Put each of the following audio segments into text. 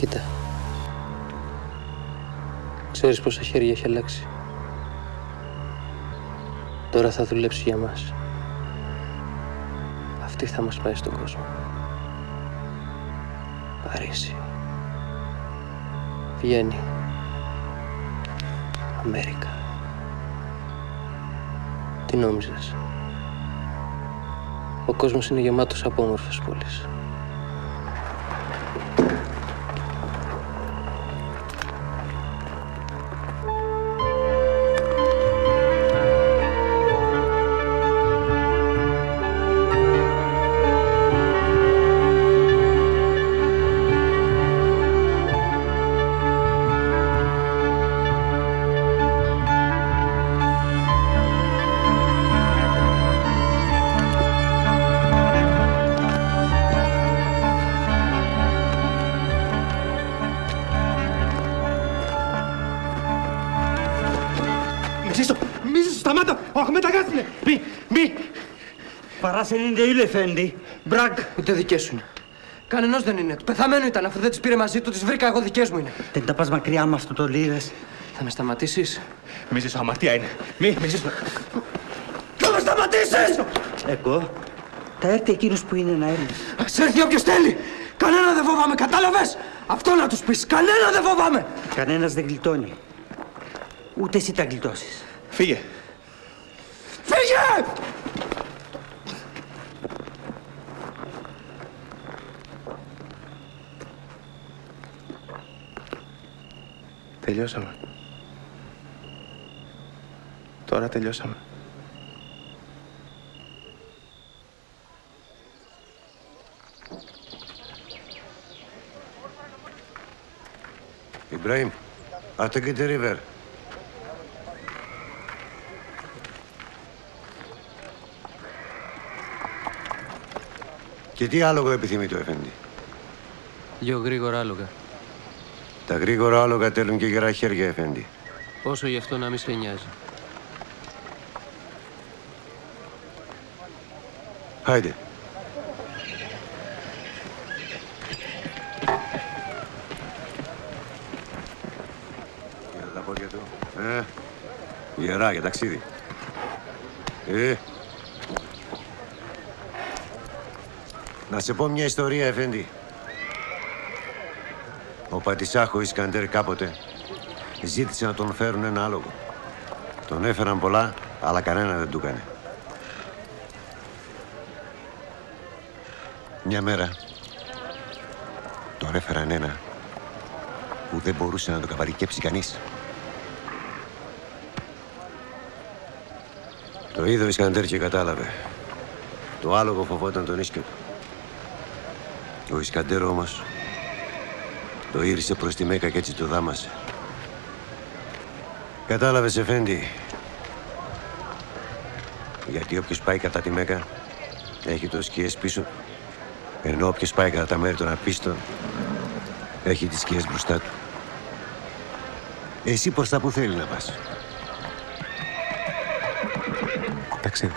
Κοίτα. Ξέρεις πόσα χέρια έχει αλλάξει. Τώρα θα δουλέψει για μας. Αυτή θα μας πάει στον κόσμο. Παρίσι. Βιέννη. Αμέρικα. Τι νόμιζες? Ο κόσμος είναι γεμάτος από όμορφες πόλεις. Παράσεν είναι ήλε, Εφέντη. Μπραγκ. Ούτε δικές σου είναι. Κανενός δεν είναι. Του πεθαμένου ήταν. Αφού δεν τις πήρε μαζί του, τις βρήκα εγώ, δικές μου είναι. Δεν τα πας μακριά μας του το λύρες. Θα με σταματήσεις? Μη ζήσω, αμαρτία είναι. Μη ζήσω. Θα με σταματήσεις! Εγώ. Θα έρθει εκείνος που είναι να έρθει. Ας έρθει όποιος θέλει. Κανένα δεν φοβάμαι, κατάλαβες? Αυτό να τους πεις. Κανένα δεν φοβάμαι. Κανένας δεν γλιτώνει. Ούτε εσύ τα γλιτώσεις. Φύγε. Φύγε! Τελειώσαμε. Τώρα τελειώσαμε. Ibrahim, I'll take the river. Και τι άλογο επιθυμεί το Εφέντη? 2 γρήγορα άλογα. Τα γρήγορα άλογα τέλουν και γερά χέρια, Εφέντη. Όσο γι' αυτό να μη σε νοιάζει. Χάιντε. Κοίτα τα πόδια του. Γερά για ταξίδι. Να σε πω μια ιστορία, Εφέντη. Ο Πατησάχο Ισκαντέρ κάποτε ζήτησε να τον φέρουν ένα άλογο. Τον έφεραν πολλά, αλλά κανένα δεν του έκανε. Μια μέρα τον έφεραν ένα που δεν μπορούσε να το καβαλικέψει κανείς. Το είδε ο Ισκαντέρ και κατάλαβε. Το άλογο φοβόταν τον ίσκιο του. Ο Ισκαντέρ όμως το ήρυσε προς τη Μέκα και έτσι το δάμασε. Κατάλαβες, Εφέντη? Γιατί όποιος πάει κατά τη Μέκα έχει το σκιές πίσω, ενώ όποιος πάει κατά τα μέρη των απίστων έχει τις σκιές μπροστά του. Εσύ προς τα που θέλει να πας? Ταξίδι.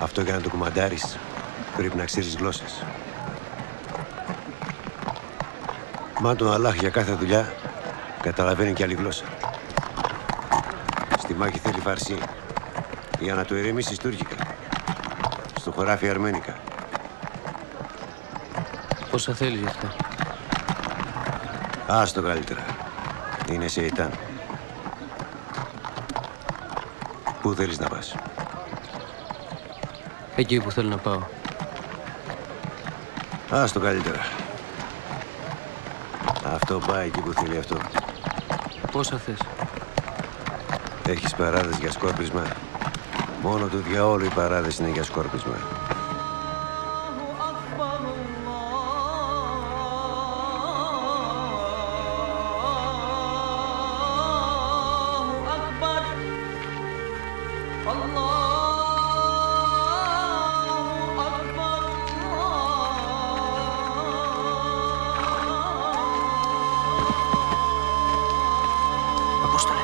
Αυτό για να το κουμαντάρεις πρέπει να ξέρεις γλώσσες. Μα τον Αλλάχ για κάθε δουλειά καταλαβαίνει κι άλλη γλώσσα. Στη μάχη θέλει φαρσί για να το ηρεμήσεις τουρκικά. Στο χωράφι αρμένικα. Πόσα θέλει γι' αυτό? Άστο καλύτερα. Είναι σεϊτάν. Πού θέλεις να πας? Εκεί που θέλω να πάω. Άστο καλύτερα. Αυτό πάει εκεί που θέλει αυτό. Πόσα θες? Έχεις παράδες για σκόρπισμα? Μόνο του διαόλου οι παράδες είναι για σκόρπισμα. Απόστολε.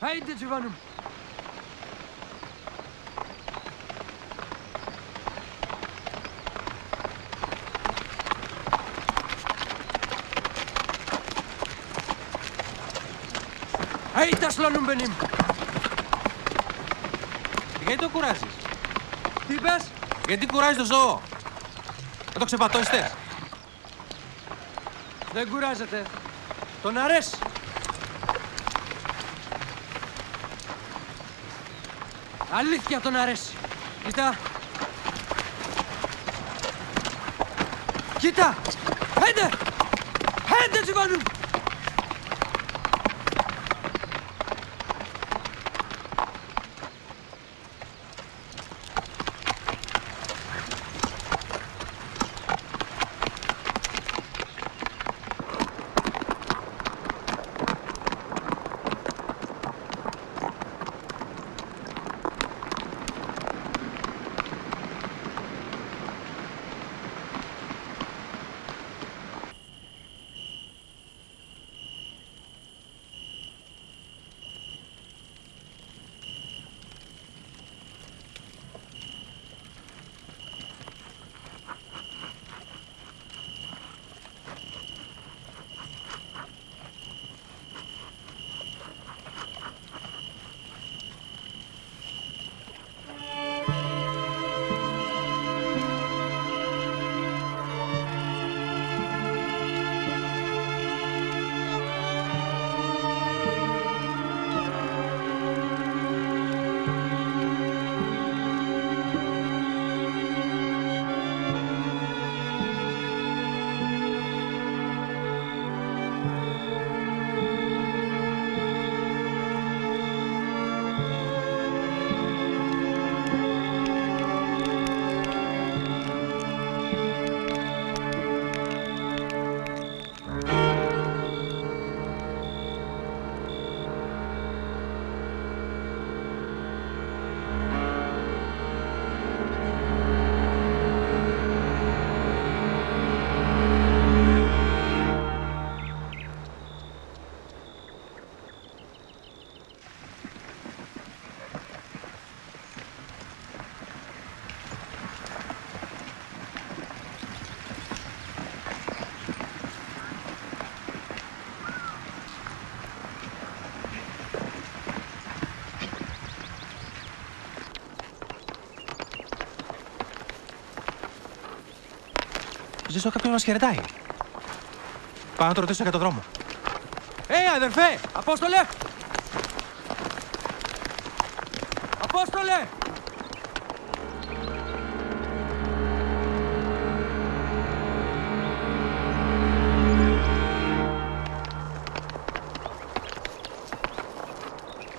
Haydi civanım. Haydi aslanım benim. Γιατί το κουράζεις? Τι είπες? Γιατί κουράζεις το ζώο? Θα το ξεπατώσετε? Δεν κουράζεται. Τον αρέσει. Αλήθεια τον αρέσει. Κοίτα. Κοίτα. Χέντε. Χέντε τσιβάνου. Ζήσω, κάποιον μας χαιρετάει. Πάω να το ρωτήσω για το δρόμο. Αδερφέ! Απόστολε! Απόστολε!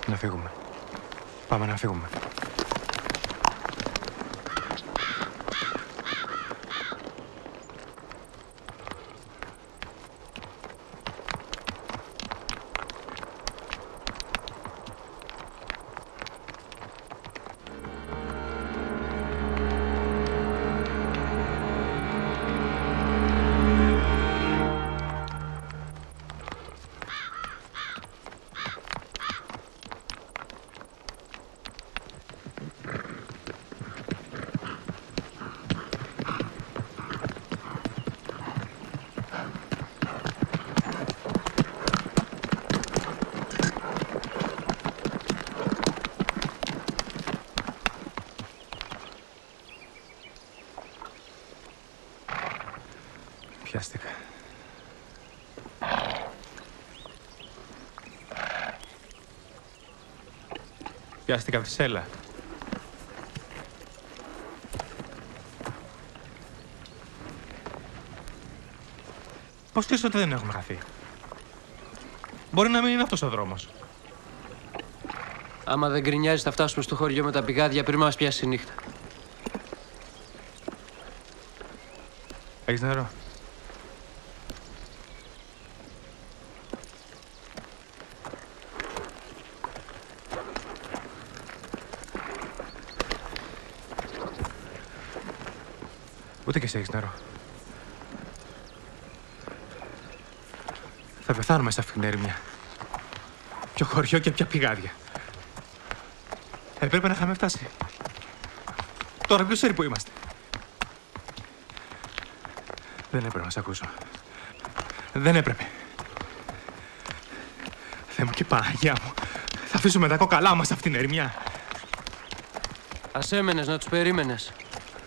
Να φύγουμε. Πάμε να φύγουμε. Πιάστηκα. Πιάστηκα Βρυσέλα. Πώς ξέρεις ότι δεν έχουμε χαθεί? Μπορεί να μην είναι αυτός ο δρόμος. Άμα δεν γκρινιάζεις θα φτάσουμε στο χωριό με τα πηγάδια πριν μας πιάσει η νύχτα. Έχεις νερό? Ούτε και εσύ έχεις νερό. Θα πεθάνουμε σε αυτήν την ερημιά. Ποιο χωριό και ποια πηγάδια. Έπρεπε να είχαμε φτάσει. Τώρα ποιος ξέρει που είμαστε. Δεν έπρεπε να σε ακούσω. Δεν έπρεπε. Θεέ μου και Παναγιά μου. Θα αφήσουμε τα κόκαλά μας αυτήν την ερημιά. Ας έμενες να τους περίμενες.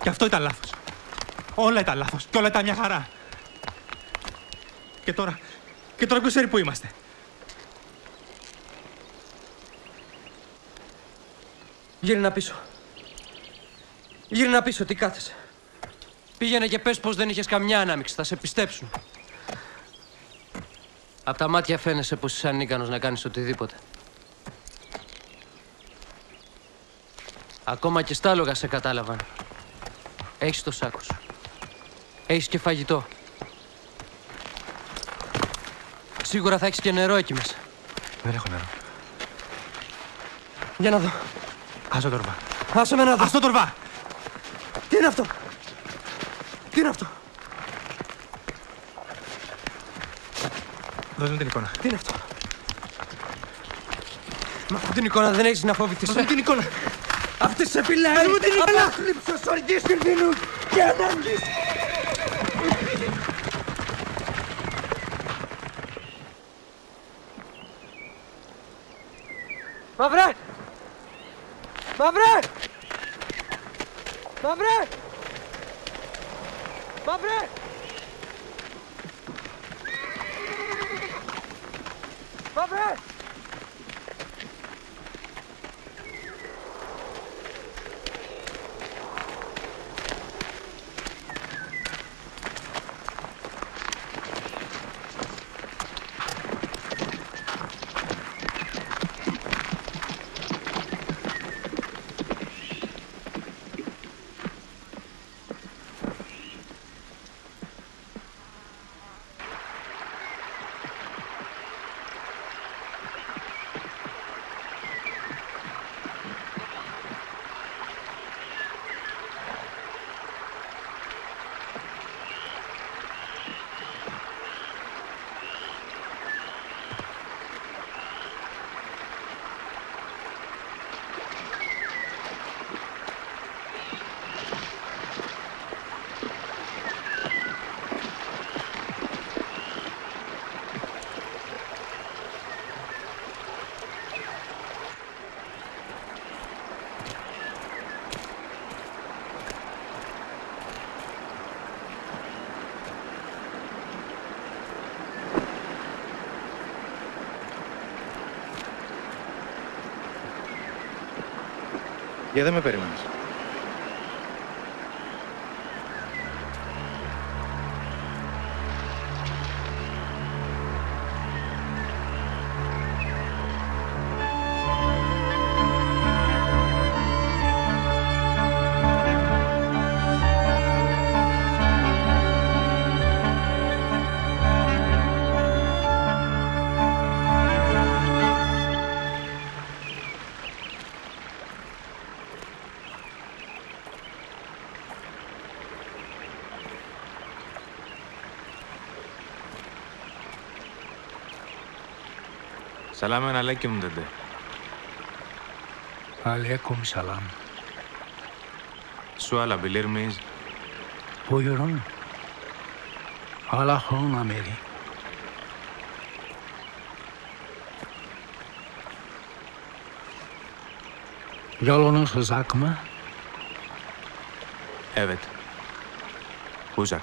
Και αυτό ήταν λάθος. Όλα ήταν λάθος. Και όλα ήταν μια χαρά. Και τώρα ποιος ξέρει που είμαστε. Γύρνα πίσω. Γύρνα πίσω, τι κάθεσαι. Πήγαινε και πες πως δεν είχες καμιά ανάμειξη, θα σε πιστέψουν. Απ' τα μάτια φαίνεσαι πως είσαι ανίκανος να κάνεις οτιδήποτε. Ακόμα και στα άλογα σε κατάλαβαν. Έχεις το σάκο σου. Έχεις και φαγητό. Σίγουρα θα έχεις και νερό εκεί μέσα. Δεν έχω νερό. Για να δω. Άσο το ρβά. Άσε με να δω. Άσο το ρβά. Τι είναι αυτό? Τι είναι αυτό? Δώσ' μου την εικόνα. Τι είναι αυτό? Με αυτή την εικόνα δεν έχεις να φοβηθείς. Δώσ' μου την εικόνα. Αυτή σε επιλέγει. Πες μου την εικόνα! Θλίψος, οργής, κινδύνους και ανάγκης! Μαυρέ! Μαυρέ! Μαυρέ! Μαυρέ! Μαυρέ! Γιατί δεν με περίμενες? Salam alaikum dede. Alaikum salam. Suala bilir miyiz? Buyurun. Allah'ın emri. Yolunuz uzak mı? Evet. Uzak.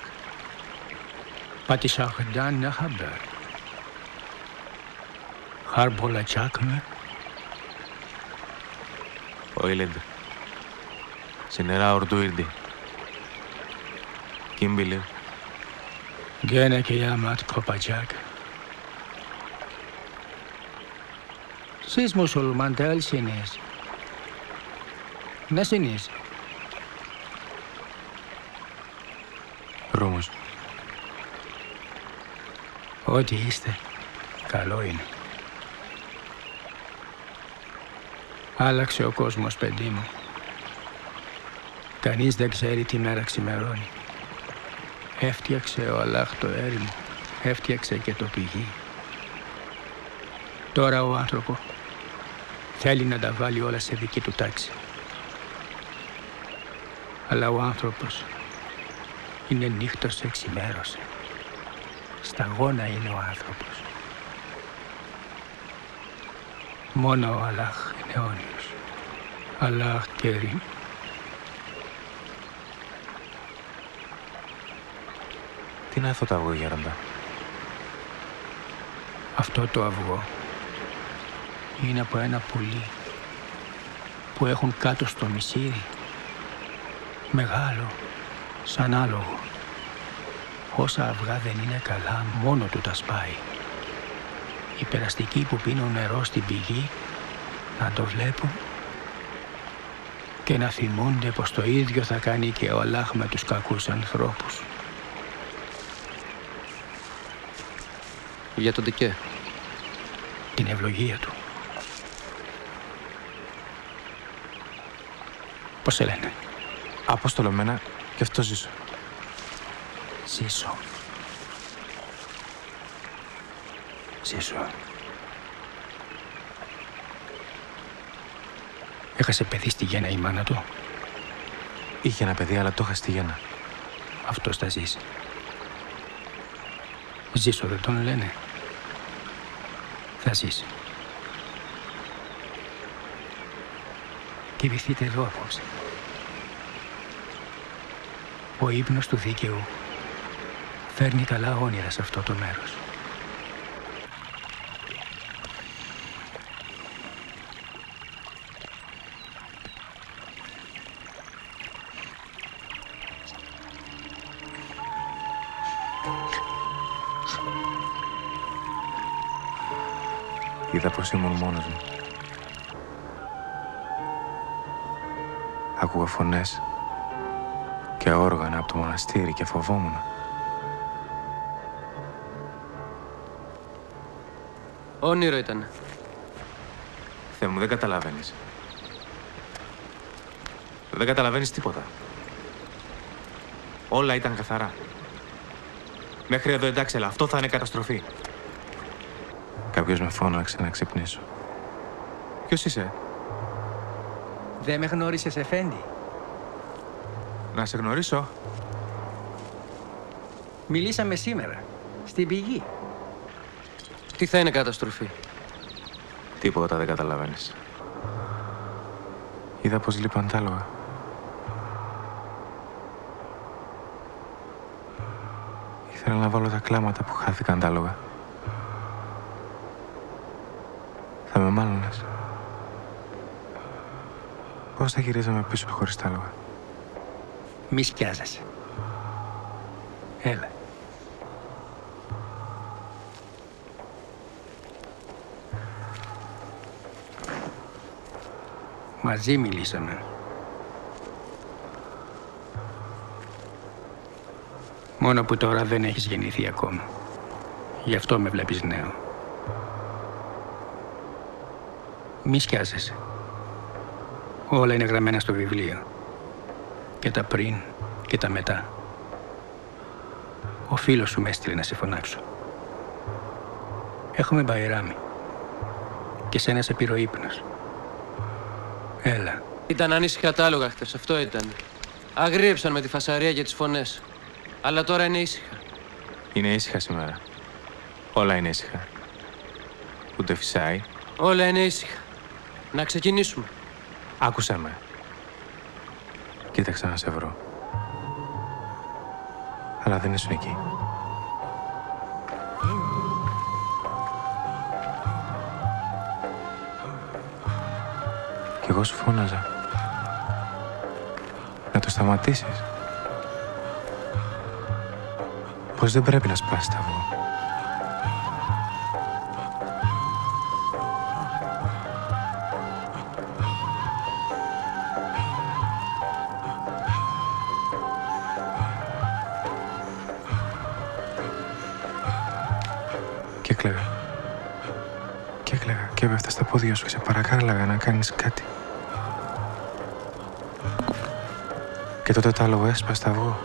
Padişahından ne haber? Harp olacak mı? Öyledir. Sinera ordu irdi. Kim bilir? Gene che yamat kopacak. Siz Müslüman değilsiniz. Nesiniz? Ρώμος. Ό,τι είστε, καλό είναι. Άλλαξε ο κόσμος, παιδί μου. Κανείς δεν ξέρει τι μέρα ξημερώνει. Έφτιαξε ο Αλλάχ το έρημο. Έφτιαξε και το πηγή. Τώρα ο άνθρωπο θέλει να τα βάλει όλα σε δική του τάξη. Αλλά ο άνθρωπος είναι νύχτος εξημέρωσε. Σταγόνα είναι ο άνθρωπος. Μόνο ο Αλλάχ είναι αιώνιος. Αλλάχ Κερίμ. Τι είναι αυτό το αυγό, γέροντα? Αυτό το αυγό είναι από ένα πουλί που έχουν κάτω στο μισήρι. Μεγάλο, σαν άλογο. Όσα αυγά δεν είναι καλά, μόνο του τα σπάει. Οι περαστικοί που πίνουν νερό στην πηγή να το βλέπουν και να θυμούνται πως το ίδιο θα κάνει και ο Αλλάχ με τους κακούς ανθρώπους. Για τον Τικέ. Την ευλογία του. Πώς σε λένε? Αποστολωμένα και αυτό ζήσω. Ζήσω. Ζήσω. Έχασε παιδί στη γέννα η μάνα του. Είχε ένα παιδί, αλλά το είχα στη γέννα. Αυτός θα ζήσει. Ζήσω δεν τον λένε. Θα ζήσει. Κοιμηθείτε εδώ απόψε. Ο ύπνος του δίκαιου φέρνει καλά όνειρα σε αυτό το μέρος. Είδα πως ήμουν μόνος μου. Άκουγα φωνές και όργανα από το μοναστήρι και φοβόμουν. Όνειρο ήτανε. Θεέ μου, δεν καταλαβαίνεις. Δεν καταλαβαίνεις τίποτα. Όλα ήταν καθαρά. Μέχρι εδώ εντάξει, αλλά αυτό θα είναι καταστροφή. Κάποιος με φώναξε να ξυπνήσω. Ποιος είσαι? Δεν με γνώρισες, Εφέντη? Να σε γνωρίσω. Μιλήσαμε σήμερα, στην πηγή. Τι θα είναι καταστροφή? Τίποτα δεν καταλαβαίνεις. Είδα πως λείπαν τα άλογα. Ήθελα να βάλω τα κλάματα που χάθηκαν τα άλογα. Θα με μάλωνες. Πώς θα γυρίζαμε πίσω χωρίς τα άλογα? Μη σκιάζεσαι. Έλα. Μαζί μιλήσαμε. Μόνο που τώρα δεν έχεις γεννηθεί ακόμα. Γι' αυτό με βλέπεις νέο. Μη σκιάζεσαι. Όλα είναι γραμμένα στο βιβλίο. Και τα πριν και τα μετά. Ο φίλος σου με έστειλε να σε φωνάξω. Έχουμε μπαϊράμι. Και σένα σε πήρε ο ύπνος. Έλα. Ήταν ανήσυχα τα άλογα χτες, αυτό ήταν. Αγρίεψαν με τη φασαρία και τις φωνές. Αλλά τώρα είναι ήσυχα. Είναι ήσυχα σήμερα. Όλα είναι ήσυχα. Ούτε φυσάει. Όλα είναι ήσυχα. Να ξεκινήσουμε. Άκουσέ με. Κοίταξα να σε βρω. Αλλά δεν ήσουν εκεί. Κι εγώ σου φώναζα. Να το σταματήσεις. πως δεν πρέπει να σπάσει τα αυγό. Και έκλαιγα. Και έκλαιγα και έπεφτα στα πόδια σου και σε παρακάλαγα να κάνεις κάτι. Και τότε το άλογο έσπασε το αυγό.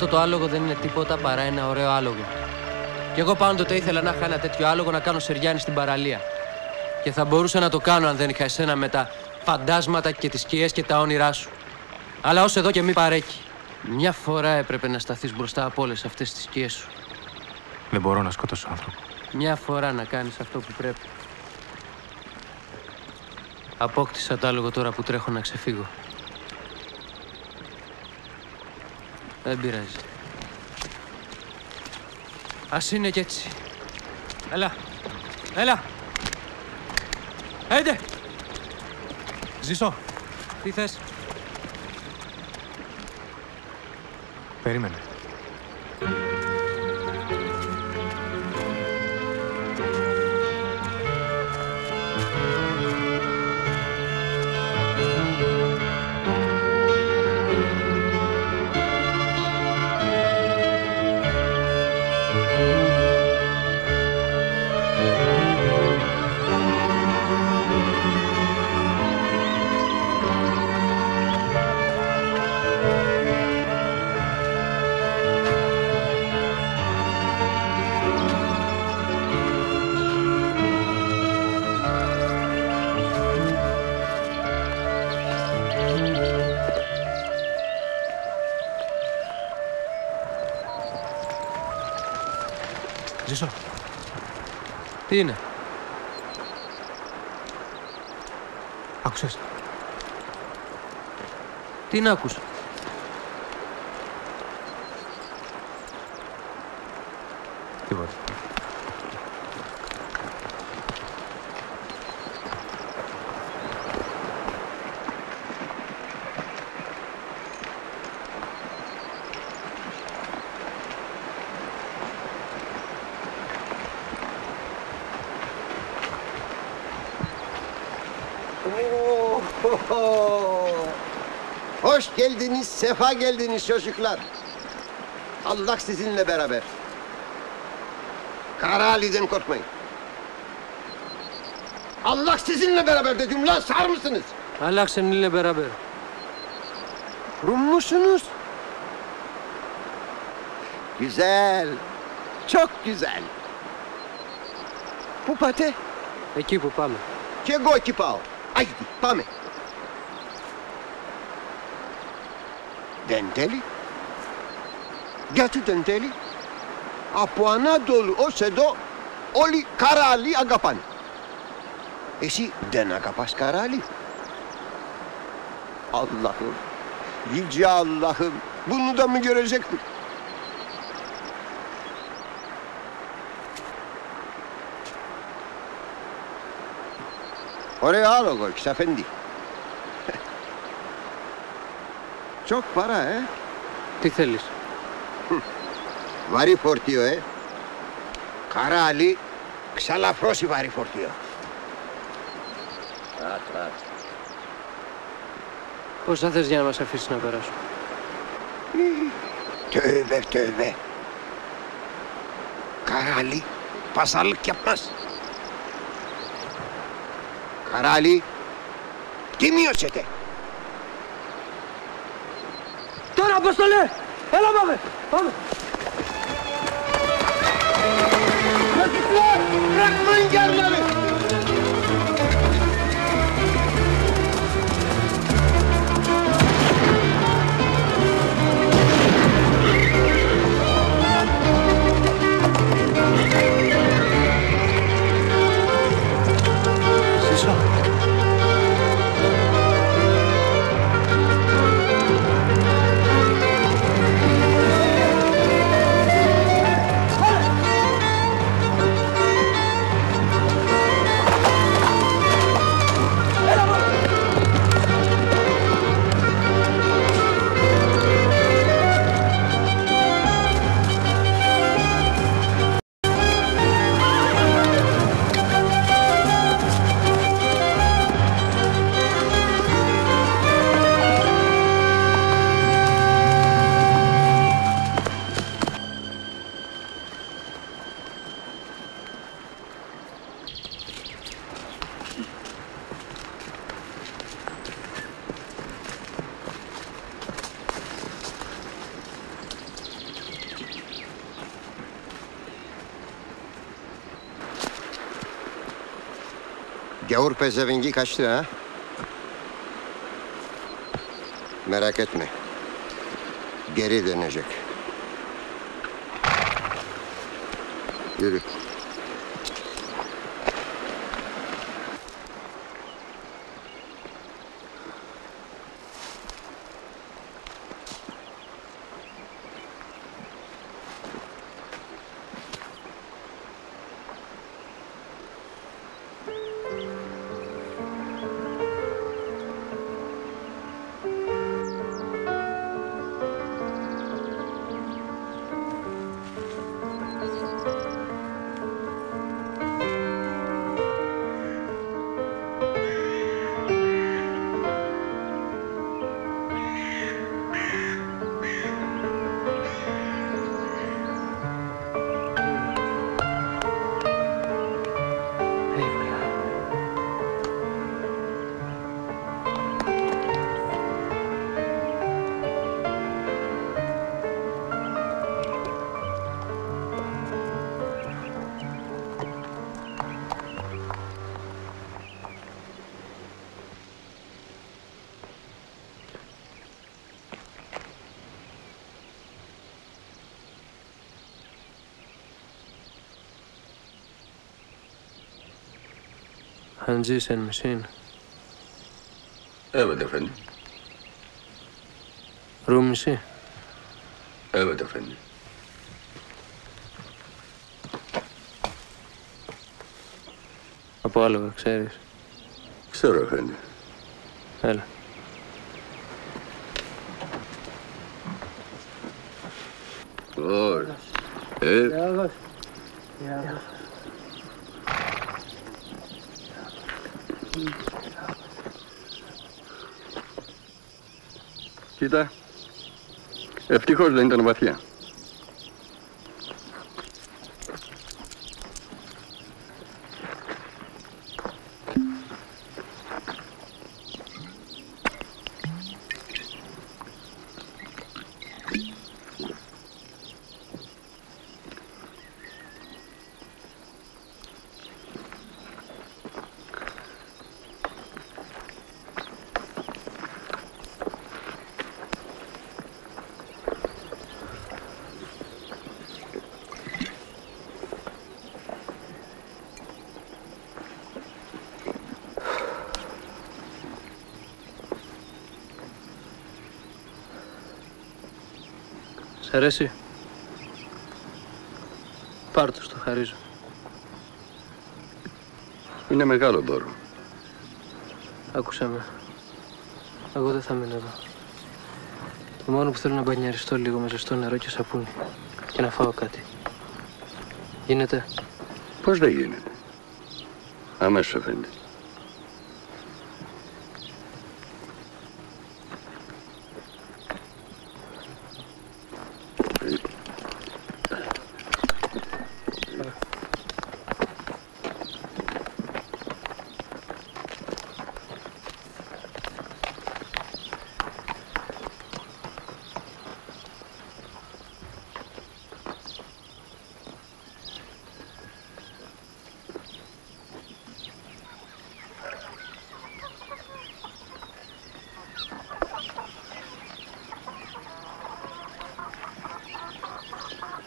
Αυτό το άλογο δεν είναι τίποτα παρά ένα ωραίο άλογο. Κι εγώ πάντοτε ήθελα να είχα ένα τέτοιο άλογο να κάνω σεριάνι στην παραλία. Και θα μπορούσα να το κάνω αν δεν είχα εσένα με τα φαντάσματα και τις σκιές και τα όνειρά σου. Αλλά ως εδώ και μη παρέκει. Μια φορά έπρεπε να σταθείς μπροστά από όλες αυτές τις σκιές σου. Δεν μπορώ να σκοτώσω άνθρωπο. Μια φορά να κάνεις αυτό που πρέπει. Απόκτησα το άλογο τώρα που τρέχω να ξεφύγω. Δεν πειράζει. Ας είναι κι έτσι. Έλα. Έλα. Έντε. Ζήσω. Τι θες? Περίμενε. Ζήσω. Τι είναι? Άκουσες? Τι να ακούσω? Τίποτα. Hoş geldiniz, sefa geldiniz çocuklar. Allah sizinle beraber. Kara Ali'den korkmayın. Allah sizinle beraber dedim lan, sağır mısınız? Allah seninle beraber. Rum musunuz? Güzel, çok güzel. Πού πάτε? Εκεί που πάμε. Κι εγώ εκεί πάω. Άιντε, πάμε. Δεν τέλει. Γιατί δεν τέλει? Από Ανάτολου ως εδώ όλοι Καράλοι αγαπάνε. Εσύ δεν αγαπάς Καράλοι? Allah'ım, yüce Allah'ım, bunu da mı görecektim? Ωραίο άλογο έχεις, αφέντη. Çok para, Τι θέλεις? Βαρύ φορτίο, Καράλη, ξαλαφρώσει βαρύ φορτίο. Πόσα θες για να μας αφήσεις να περάσουμε? Tövbe tövbe. Καράλη, pazarlık yapmaz. Καράλη, τι μειώσετε? Τώρα, Αποστολέ! Έλα, πάμε! Πάμε! Bırakmayın yerleri! Gavur pezevengi kaçtı ha? Merak etme. Geri dönecek. Yürü. Hancı sen misin? Evet efendim. Rum misin? Evet efendim. Από άλογα, ξέρεις. Ξέρω efendim. Έλα. Ωραία. Κοίτα, ευτυχώς δεν ήταν βαθιά. Σ' αρέσει? Πάρ' το, στο χαρίζω. Είναι μεγάλο δώρο. Άκουσα με. Εγώ δεν θα μείνω εδώ. Το μόνο που θέλω να μπανιαριστώ λίγο με ζεστό νερό και σαπούνι. Και να φάω κάτι. Γίνεται? Πώς δεν γίνεται. Αμέσως εφέντη.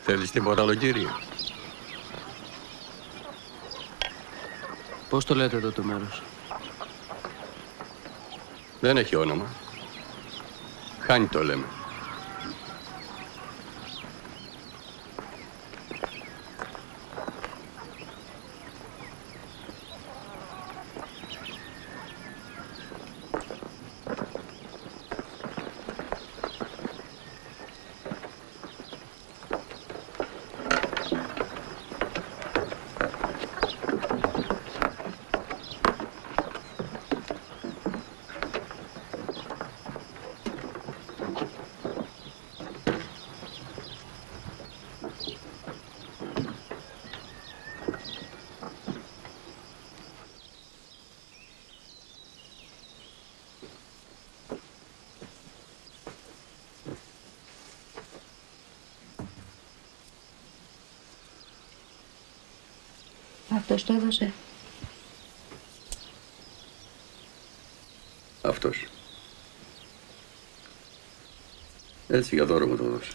Θέλεις τίποτα άλλο, κύριε? Πώς το λέτε εδώ το μέρος? Δεν έχει όνομα. Χάνει το λέμε. Αυτός το έδωσε. Αυτός. Έτσι για δώρο μου το δώσε.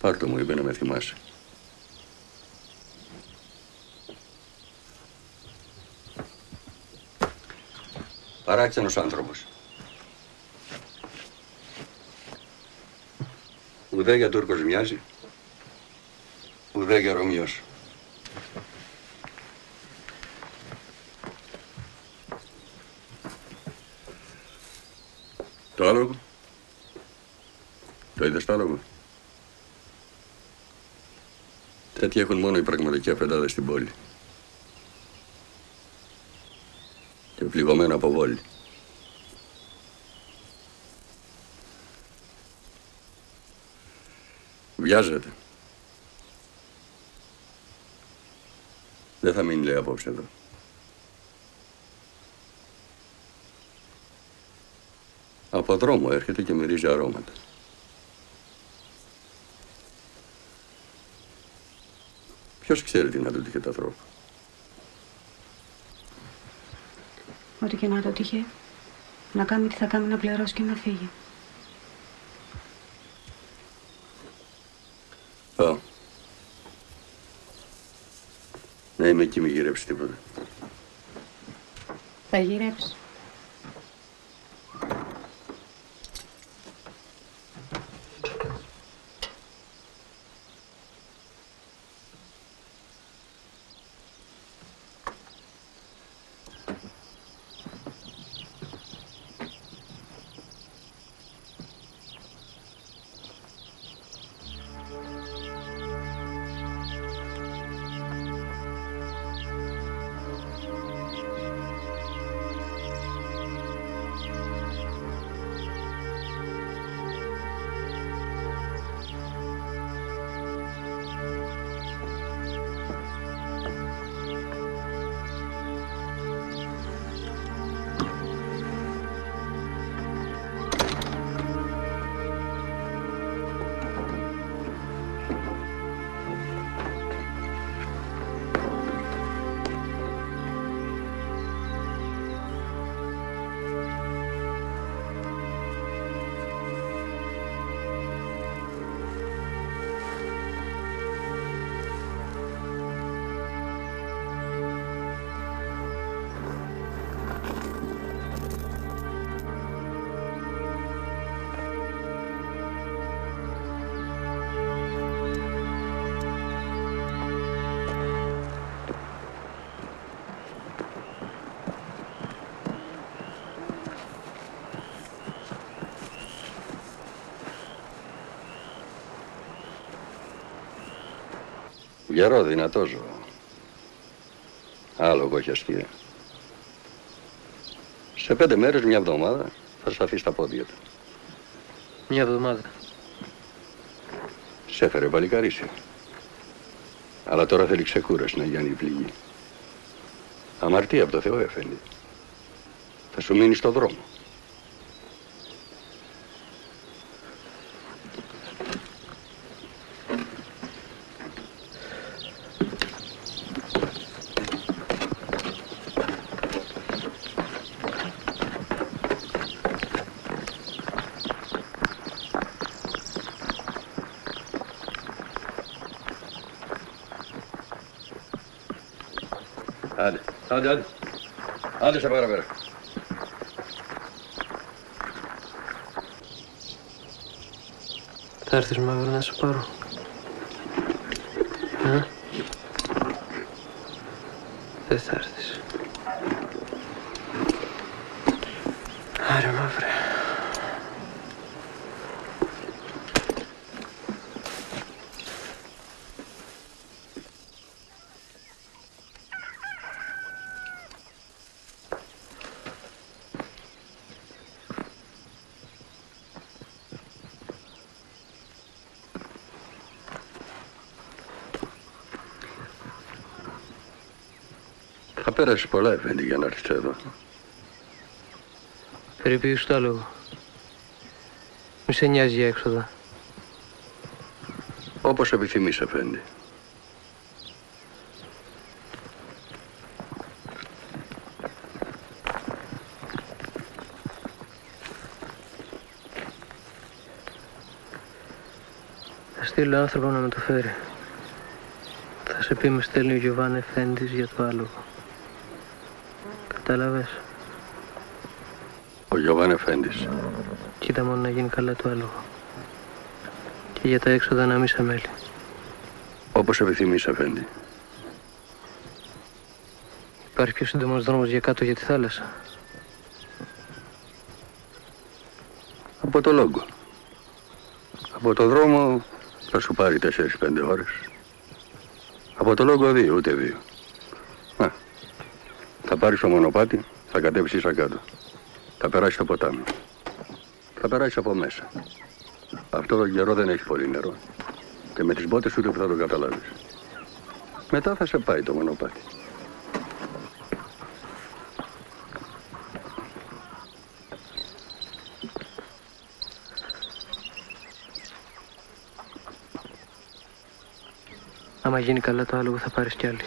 Πάρ' το, μου είπε, να με θυμάσαι. Παράξενος άνθρωπος. Ουδέ για Τούρκος μοιάζει, ουδέ για Ρωμιός. Το άλογο. Το είδες το άλογο. Τέτοιοι έχουν μόνο οι πραγματικοί αφεντάδες στην πόλη. Και πληγωμένο από βόλη. Βιάζεται. Δεν θα μείνει, λέει, απόψε εδώ. Από δρόμο έρχεται και μυρίζει αρώματα. Ποιος ξέρει τι να του τύχε τα ανθρώπου. Ό,τι και να το τύχε, να κάνει τι θα κάνει, να πληρώσει και να φύγει. Πάω. Να είμαι εκεί, μη γυρέψει τίποτα. Θα γυρέψει. Γερό, δυνατό ζώο. Άλογο, όχι αστεία. Σε 5 μέρες, μια εβδομάδα, θα σταθεί στα πόδια του. Μια εβδομάδα. Σε έφερε παλικαρίσι. Αλλά τώρα θέλει ξεκούραση να γιάνει η πληγή. Αμαρτία από το Θεό, Εφέντη. Θα σου μείνει στο δρόμο. Άντε. Άντε σε παραπέρα. Θα έρθεις μαύρο να σε πάρω. Δεν θα έρθεις. Άρε μαύρε. Θα πέρασεις πολλά, Εφέντη, για να έρθεις εδώ. Περιποιήσου το άλογο. Μη σε νοιάζει για έξοδα. Όπως επιθυμείς, Εφέντη. στείλω άνθρωπο να με το φέρει. Θα σε πει με στέλνει ο Γιωβάν Εφέντης για το άλογο. Κατάλαβες? Ο Γιωβάν Εφέντης. Κοίτα μόνο να γίνει καλά το άλογο. Και για τα έξοδα να μη σε μέλει. Όπως επιθυμείς, Εφέντη. Υπάρχει πιο σύντομος δρόμος για κάτω για τη θάλασσα. Από το Λόγκο. Από το δρόμο θα σου πάρει 4-5 ώρες. Από το Λόγκο 2, ούτε 2. Θα πάρεις το μονοπάτι, θα κατέβεις ίσα κάτω. Θα περάσεις το ποτάμι. Θα περάσεις από μέσα. Αυτό τον καιρό δεν έχει πολύ νερό. Και με τις μπότες ούτε που θα το καταλάβεις. Μετά θα σε πάει το μονοπάτι. Άμα γίνει καλά το άλογο θα πάρεις κι άλλη.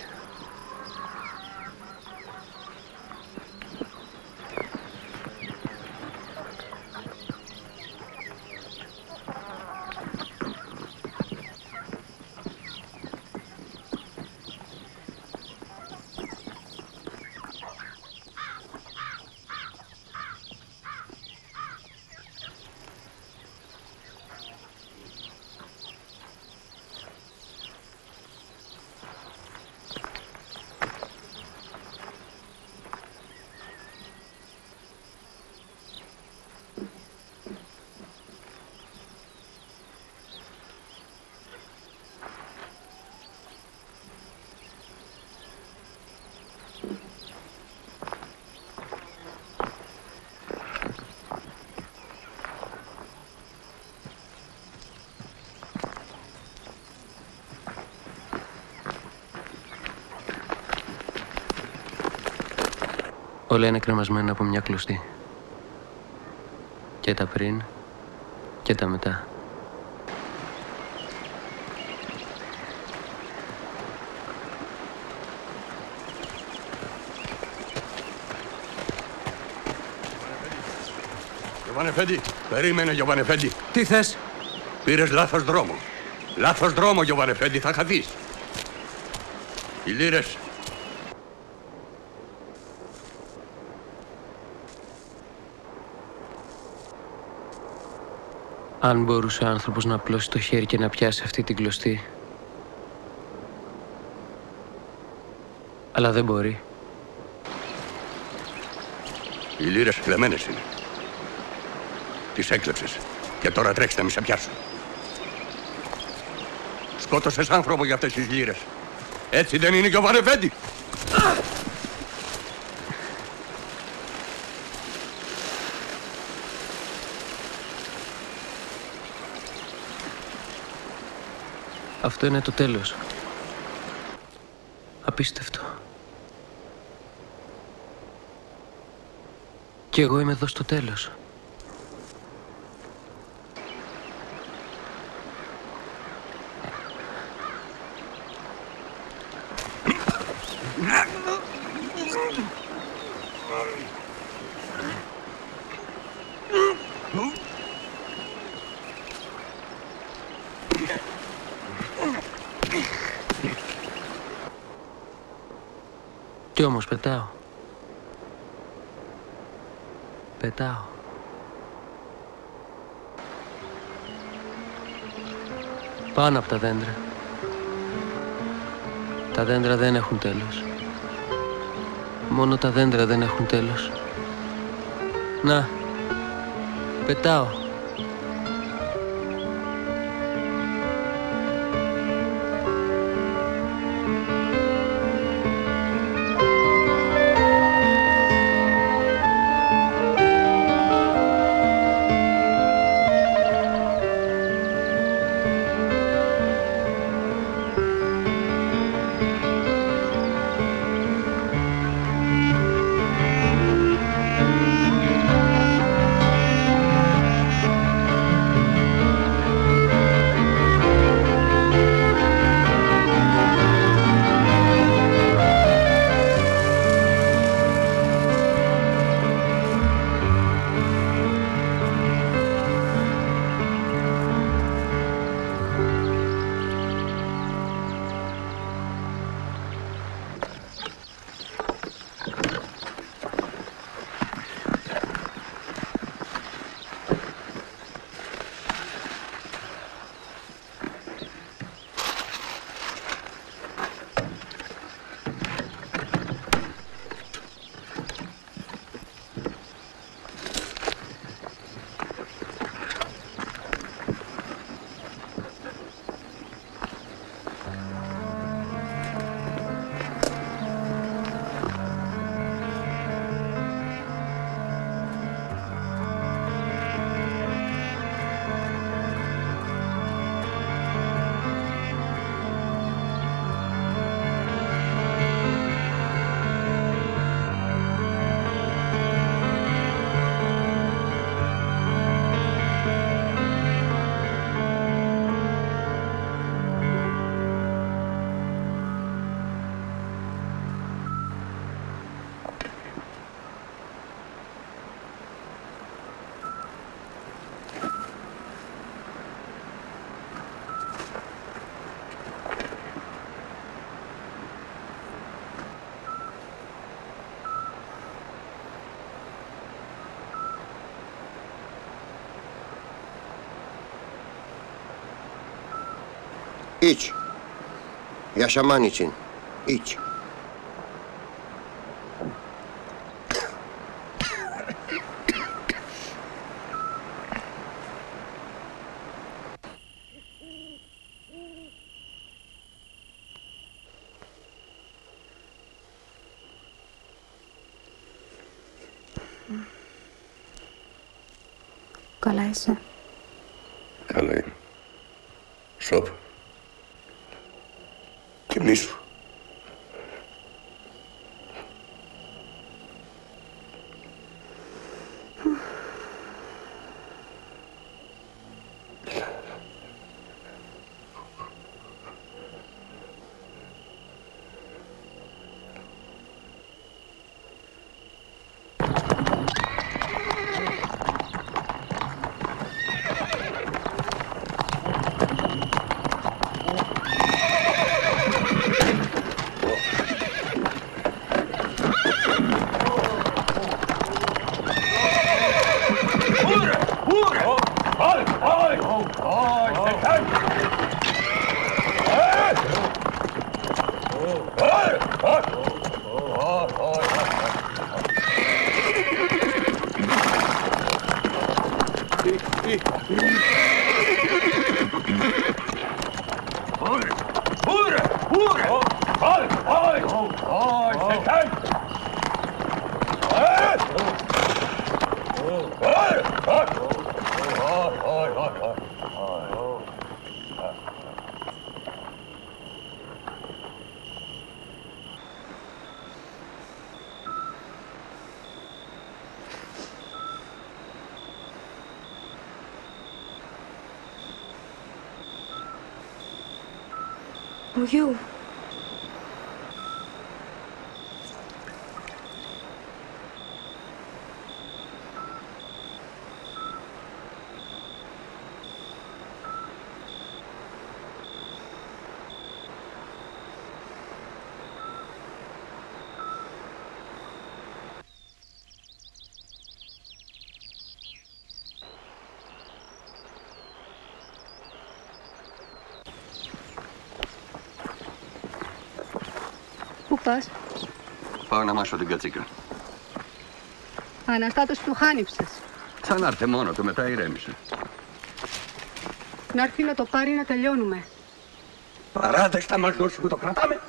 Όλα είναι κρεμασμένα από μια κλωστή. Και τα πριν και τα μετά. Γιωβάν Εφέντη, περίμενε Γιωβάν Εφέντη. Τι θες? Πήρες λάθος δρόμο. Λάθος δρόμο, Γιωβάν Εφέντη, θα χαθείς. Οι λύρες. Αν μπορούσε ο άνθρωπος να απλώσει το χέρι και να πιάσει αυτή την κλωστή. Αλλά δεν μπορεί. Οι λύρες κλεμμένες είναι. Τις έκλεψες. Και τώρα τρέξτε να μη σε πιάσουν. Σκότωσες άνθρωπο για αυτές τις λύρες. Έτσι δεν είναι, Γιωβάν Εφέντη? Αυτό είναι το τέλος. Απίστευτο. Κι εγώ είμαι εδώ στο τέλος. Κι όμως πετάω. Πετάω. Πάνω από τα δέντρα. Τα δέντρα δεν έχουν τέλος. Μόνο τα δέντρα δεν έχουν τέλος. Να, πετάω. İç. Yaşaman için. İç. Καλά είσαι. Καλά είμαι. Σώπα. Κοιμήσου. Ο Γιού. Πού πας? Πάω να μάσω την κατσίκα. Αναστάτωση του χάνιψες. Θα να έρθει μόνο του, μετά ηρέμησε. Να έρθει να το πάρει να τελειώνουμε. Παράδες θα μας δώσει που το κρατάμε.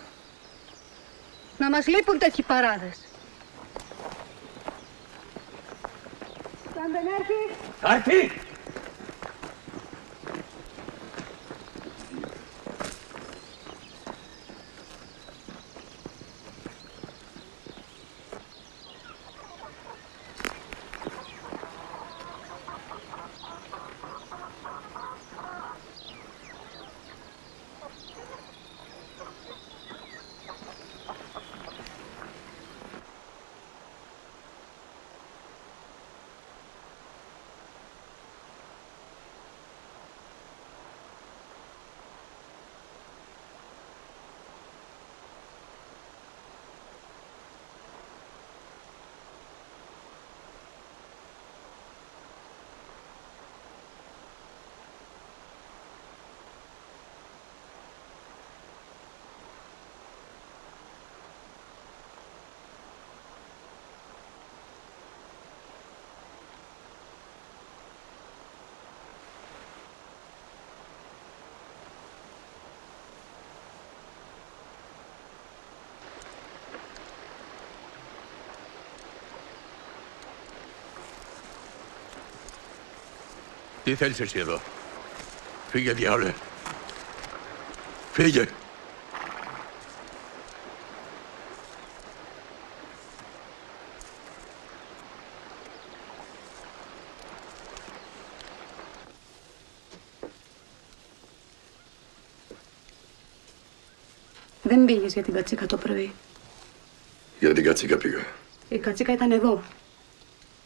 Να μας λείπουν τέτοιοι παράδες. Αν δεν έρθει... Θα έρθει! Τι θέλεις εσύ εδώ? Φύγε, διάολε. Φύγε. Δεν πήγες για την κατσίκα το πρωί. Για την κατσίκα πήγα. Η κατσίκα ήταν εδώ.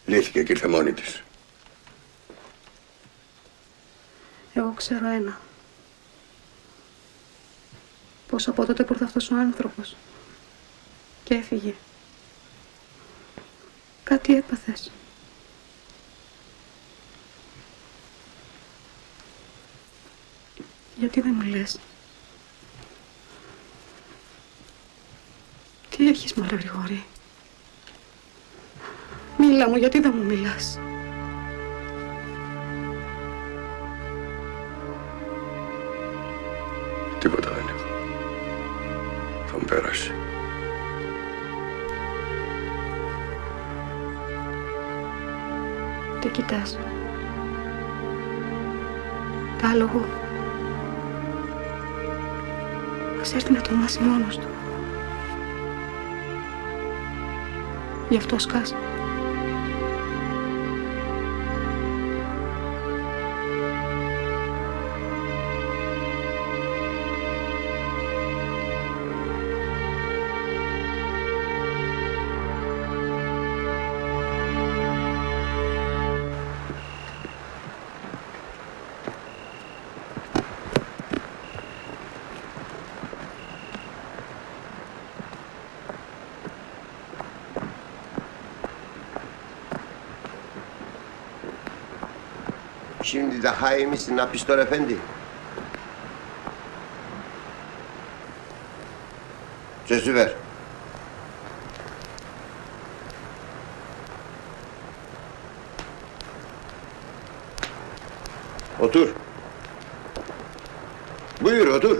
Λύθηκε και ήρθε μόνη της. Εγώ ξέρω ένα. Πως από τότε που ήρθε αυτός ο άνθρωπος και έφυγε, κάτι έπαθες. Γιατί δεν μου λες? Τι έχεις, μωρέ Γρηγόρη? Μίλα μου, γιατί δεν μου μιλάς? Τίποτα δεν έχω. Θα μου πέρασε. Τι κοιτάς? Τ' άλογο. Ας έρθει να το μάσει μόνος του. Γι' αυτό σκάς. Şimdi daha iyi misin Apistol Efendi? Sözü ver. Otur. Buyur otur.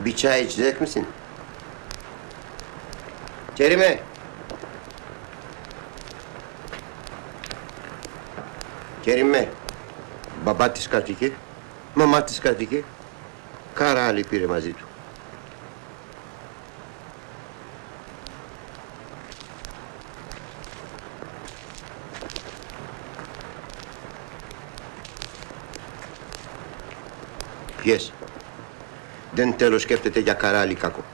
Bir çay içecek misin? Kerime. Kerime. Μπαμπά της κατοίκη, μαμά της κατοίκη. Καράλι πήρε μαζί του. Πιες. Δεν τέλος σκέφτεται για Καράλι κακό.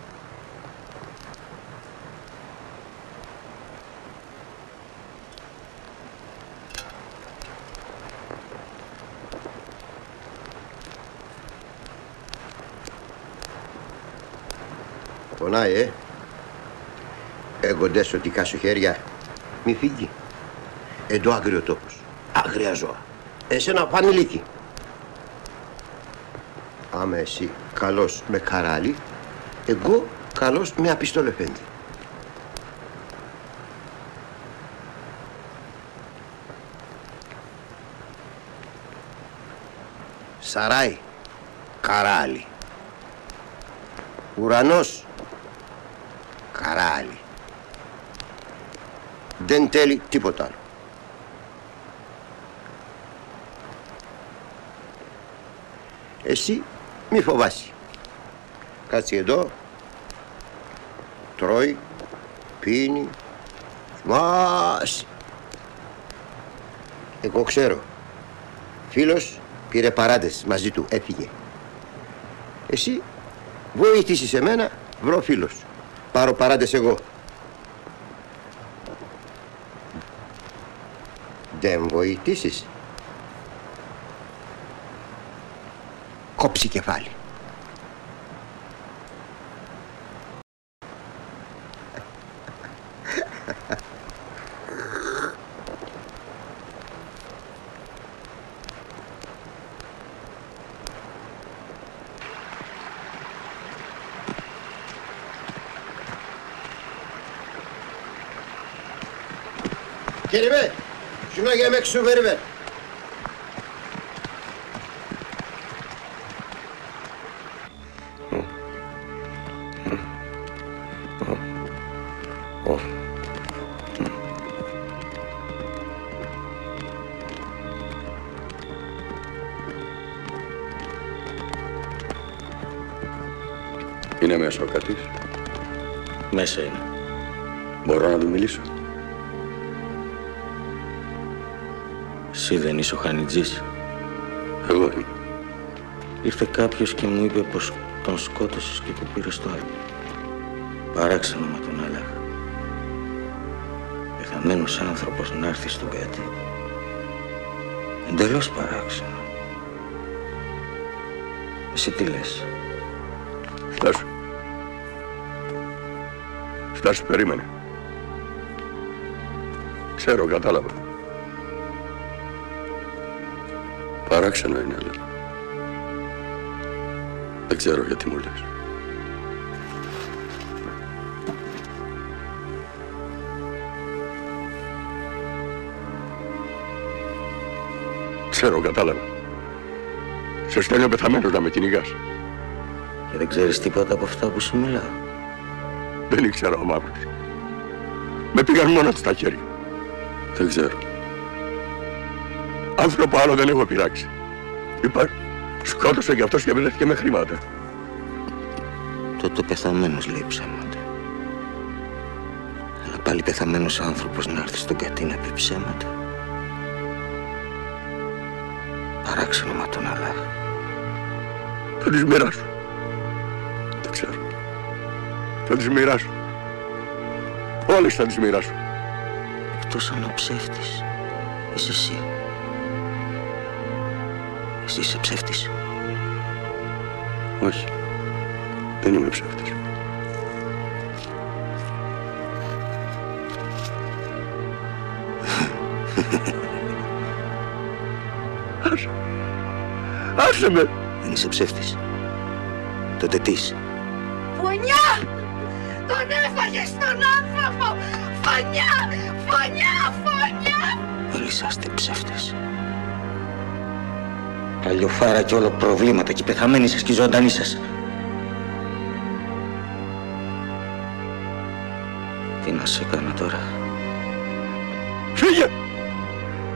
Πονάει, Έγκοντες σωτικά σου χέρια. Μη φύγει. Εδώ άγριο τόπος. Άγρια ζώα. Εσένα πανηλίκη. Άμα εσύ καλός με Καράλι, εγώ καλός με Απιστόλ Εφέντη. Σαράι, Καράλι. Ουρανός, Καράλι. Δεν θέλει τίποτα άλλο. Εσύ μη φοβάσαι. Κάτσε εδώ, τρώει, πίνει, θυμάσαι. Εγώ ξέρω. Φίλος πήρε παράδες μαζί του, έφυγε. Εσύ βοήθησες εμένα, βρω φίλος. Πάρω παράδες εγώ. Δεν βοηθήσεις. Κόψει κεφάλι. Kerime, şuna yemek su veriver. Είναι μέσα ο Κατής? Μέσα είναι. Μπορώ να του μιλήσω? Εσύ δεν είσαι ο Χανιτζής? Εγώ είμαι. Ήρθε κάποιος και μου είπε πως τον σκότωσες και του πήρες το άλλο. Παράξενο με τον Αλλάχ. Πεθαμένος άνθρωπος να έρθει στον Κάτι. Εντελώς παράξενο. Εσύ τι λες? Στάσου. Στάσου, περίμενε. Ξέρω, κατάλαβα. Παράξενο είναι, αλλά δεν ξέρω γιατί μου λες. Ξέρω, κατάλαβα. Σε στέλνει ο πεθαμένος να με κυνηγάς. Και δεν ξέρεις τίποτα από αυτά που σου μιλάω. Δεν ήξερα ο Μαύρος. Με πήγαν μόνα στα χέρια. Δεν ξέρω. Άνθρωπο άλλο δεν έχω πειράξει. Είπα, σκότωσε κι αυτός και βρέθηκε με χρήματα. Τότε ο πεθαμένος λέει ψέματα. Αλλά πάλι πεθαμένος άνθρωπος να έρθει στον κατή να πει ψέματα. Παράξενο μα τον Αλλάχ. Θα τις μοιράσω. Δεν ξέρω. Θα τις μοιράσω. Όλες θα τις μοιράσω. Εκτός αν ο ψεύτης είσαι εσύ. Εσύ είσαι ψεύτης. Όχι. Δεν είμαι ψεύτης. Άσε με. Δεν είσαι ψεύτης. Τότε τι είσαι? Φωνιά! Τον έφαγες τον άνθρωπο! Φωνιά! Φωνιά! Φωνιά! Όλοι είσαστε ψεύτες. Παλιοφάρα και όλο προβλήματα και πεθαμένοι σας και οι ζωντανοί σας. Τι να σε κάνω τώρα? Φύγε!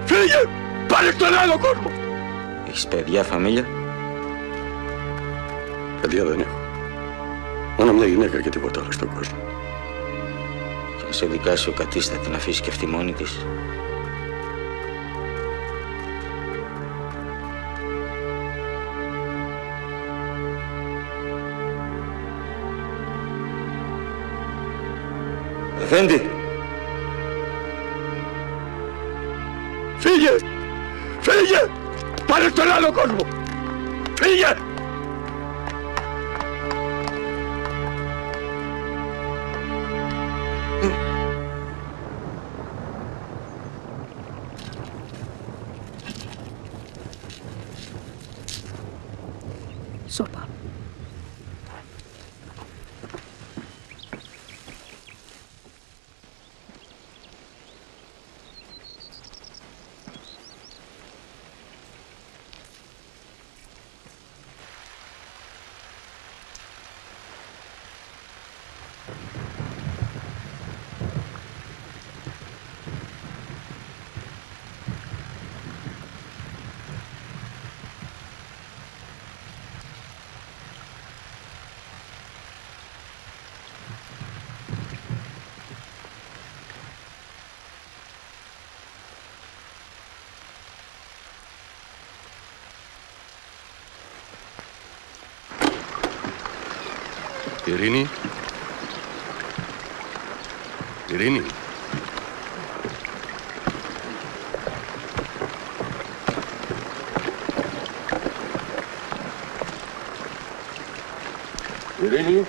Φύγε! Πάρε στον άλλο κόσμο! Έχεις παιδιά, φαμίλια? Παιδιά δεν έχω. Μόνο μια γυναίκα και τίποτα άλλο στον κόσμο. Και αν σε δικάσει ο κατής θα την αφήσει και αυτή μόνη της? Εφέντη! Φύγε! Φύγε! Πάρε στον άλλο κόσμο! Φύγε! Σώπα. Ειρήνη. Ειρήνη. Ειρήνη.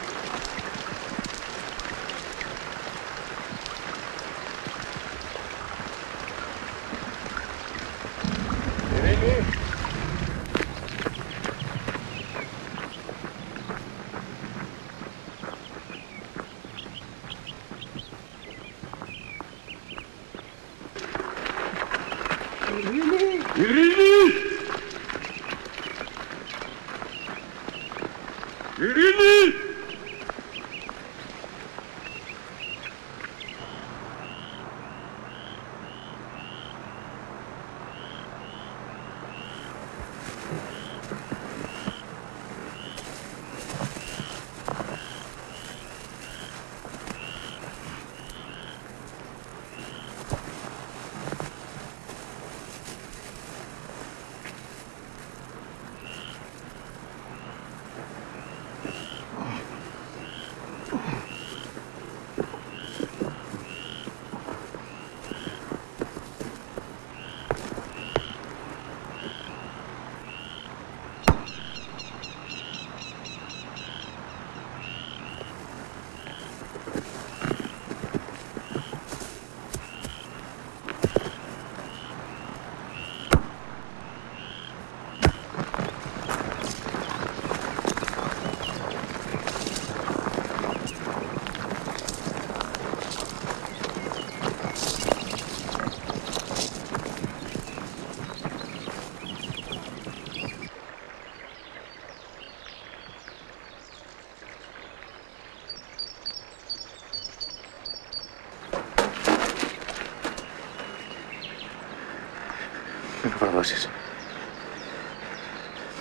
Μην με προδώσεις.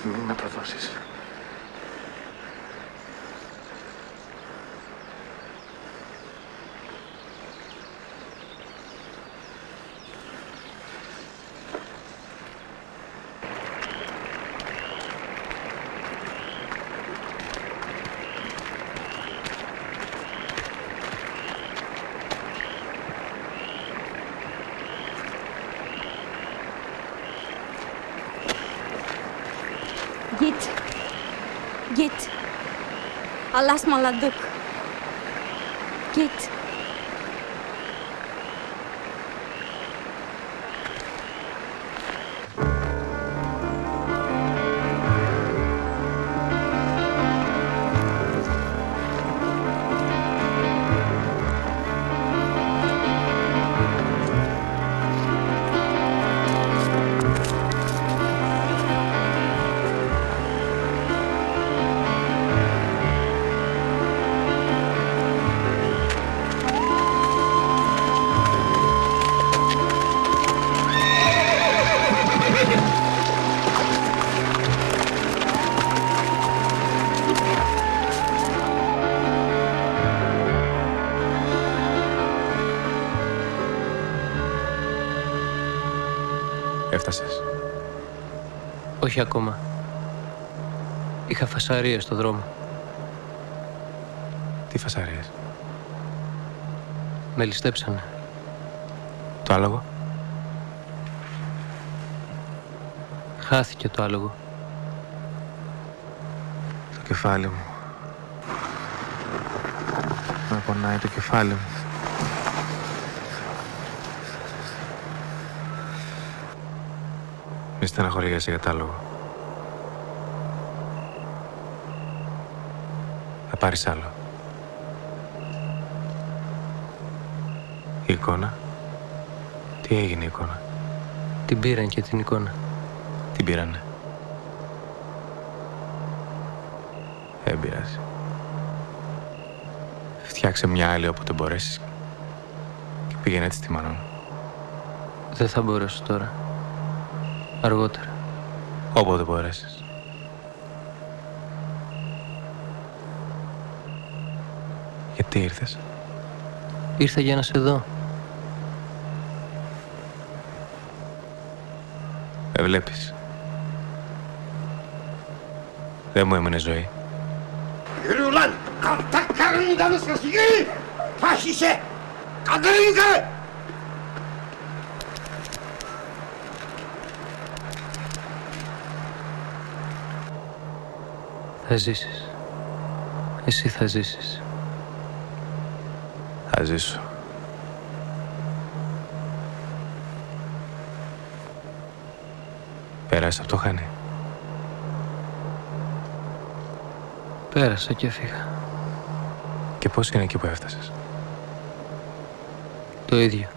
Μην με προδώσεις. Git. Git. Allah'a ısmarladık. Git. Έφτασες. Όχι ακόμα. Είχα φασαρίες στο δρόμο. Τι φασαρίες? Με ληστέψανε. Το άλογο? Χάθηκε το άλογο. Το κεφάλι μου. Με πονάει το κεφάλι μου. Μη στεναχωριέσαι για τ' άλογο. Θα πάρεις άλλο. Η εικόνα. Τι έγινε η εικόνα? Την πήραν και την εικόνα. Την πήρανε. Δεν πειράζει. Φτιάξε μια άλλη όποτε μπορέσεις και πήγαινε έτσι στη μάνα μου. Δεν θα μπορέσω τώρα. Αργότερα. Όποτε μπορέσεις. Γιατί ήρθες? Ήρθα για να σε δω. Με βλέπεις. Δεν μου έμεινε ζωή. Yürü ulan! Kaltak karının danışması yürü! Fahişe! Kaldırın yukarı! Θα ζήσεις. Εσύ θα ζήσεις. Θα ζήσω. Πέρασε από το Χανί. Πέρασα και έφυγα. Και πώς είναι εκεί που έφτασες? Το ίδιο.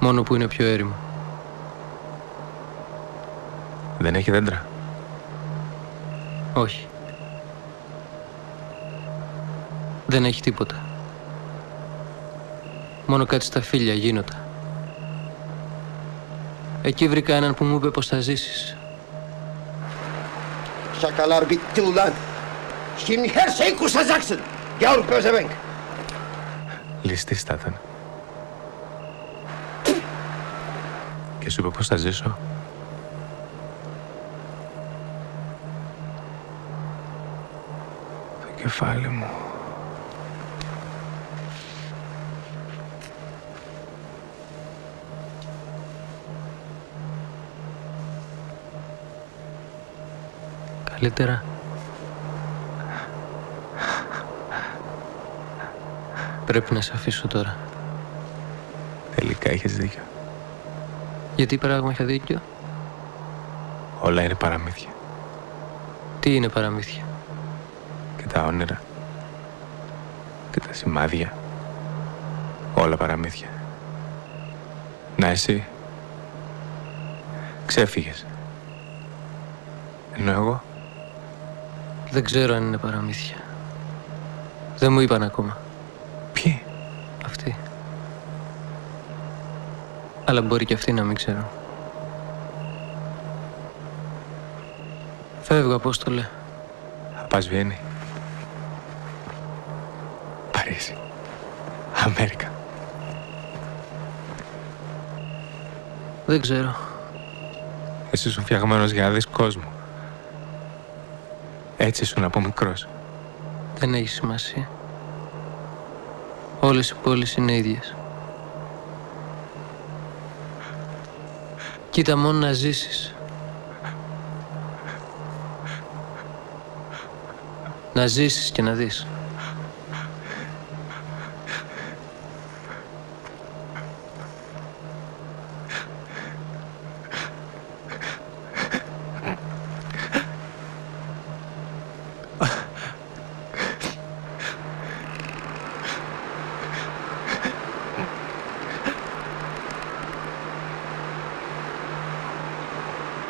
Μόνο που είναι πιο έρημο. Δεν έχει δέντρα? Όχι. Δεν έχει τίποτα. Μόνο κάτι στα φύλλα γίνοντα. Εκεί βρήκα έναν που μου είπε πως θα ζήσεις. Şakalar bitti ulan! Şimdi her şeyi kusacaksın! Yavru pezevenk! Ληστής θα ήταν. Και σου είπε πώς θα ζήσω? Το κεφάλι μου. Καλύτερα. Πρέπει να σε αφήσω τώρα. Τελικά είχες δίκιο. Γιατί πράγμα είχα δίκιο? Όλα είναι παραμύθια. Τι είναι παραμύθια? Και τα όνειρα. Και τα σημάδια. Όλα παραμύθια. Να εσύ. Ξέφυγες. Ενώ εγώ. Δεν ξέρω αν είναι παραμύθια. Δεν μου είπαν ακόμα. Ποιοι? Αυτοί. Αλλά μπορεί και αυτοί να μην ξέρουν. Φεύγω, Απόστολε. Θα πας Βιέννη. Παρίσι. Αμέρικα. Δεν ξέρω. Εσύ ήσουν φτιαγμένος για να δεις κόσμο. Έτσι ήσουν από μικρός. Δεν έχει σημασία. Όλες οι πόλεις είναι ίδιες. Κοίτα μόνο να ζήσεις. Να ζήσεις και να δεις.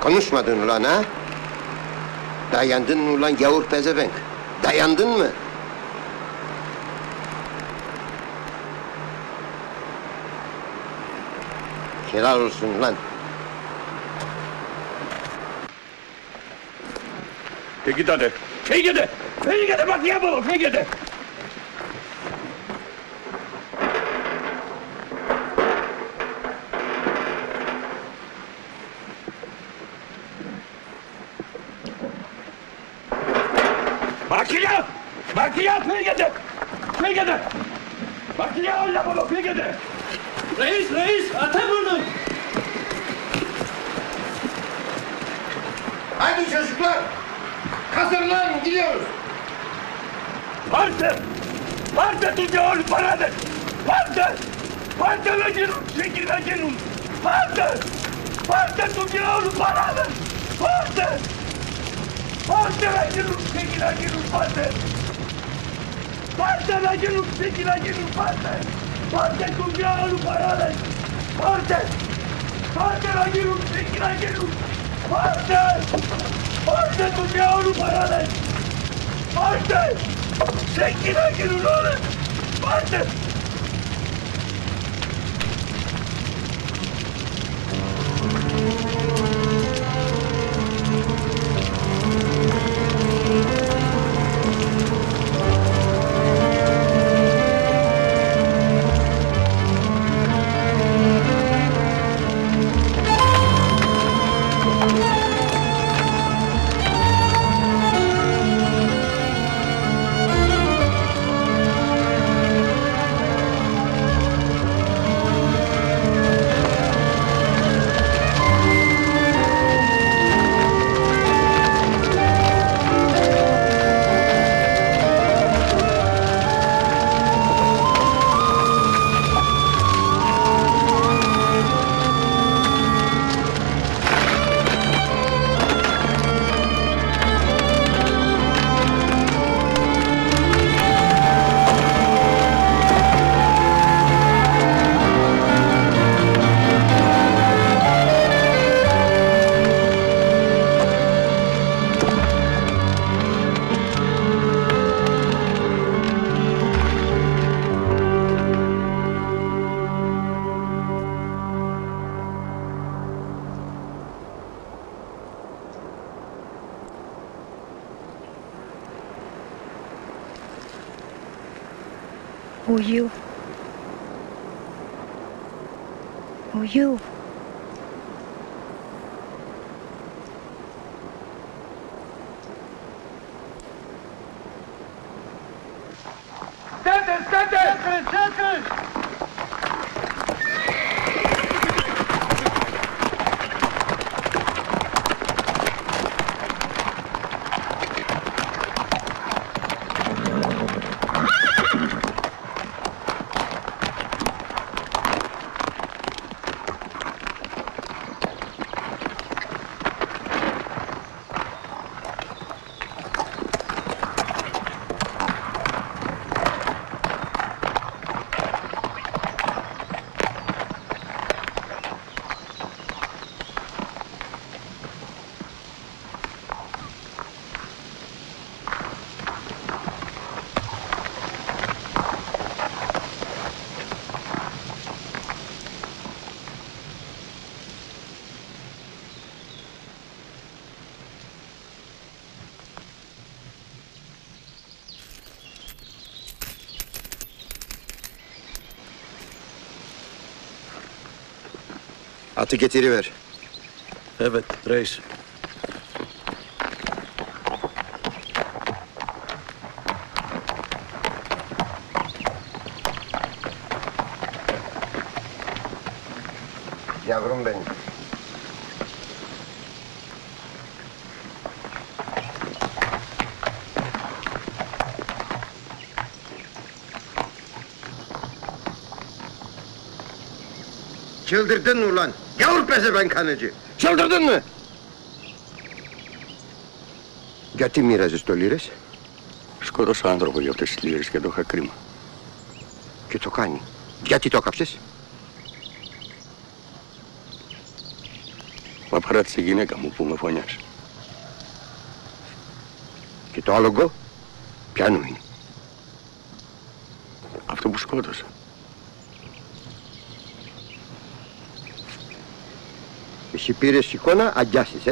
Konuşmadın ulan ha? Dayandın mı ulan gavur pezevenk? Dayandın mı? Helal olsun ulan. Φύγετε! Φύγετε! Φύγετε μακριά από εδώ! Φύγετε! Μακριά! Μακριά! Φύγετε! Φύγετε! Μακριά όλοι από εδώ! Φύγετε! Reis, reis, atamını! Haydi çocuklar! Hazırlanın, gidiyoruz! Parte! Parte tutti όλοι παράδε! Parte! Parte να γίνουν! Σήκη να γίνουν! Parte! Parte tutti όλοι παράδε! Parte! Parte να γίνουν! Σήκη να γίνουν! Parte! Parte να γίνουν! Σήκη να γίνουν! Parte! Parte tutti όλοι παράδε! Parte! Parte να γίνουν! Σήκη να γίνουν! Parte! Parte tutti όλοι παράδε! Parte! Σήκη να γίνουν όλες! Parte! Uyu. Uyu. Στέτε, στέτε! Στέτε! Atı getiriver. Evet reis. Yavrum benim. Çıldırdın mı ulan? Gavur pezevenk kanıcı. Çıldırdın mı? Γιατί μοίραζες το λίρες? Σκότωσα άνθρωπο για αυτές τις λίρες και το είχα κρίμα. Και το κάνει. Γιατί το έκαψες? Μα παράτησε η γυναίκα μου που με φωνιάζει. Και το άλογο, ποιανού είναι? Αυτό που σκότωσα. Εσύ πήρες εικόνα, αγιάσεις,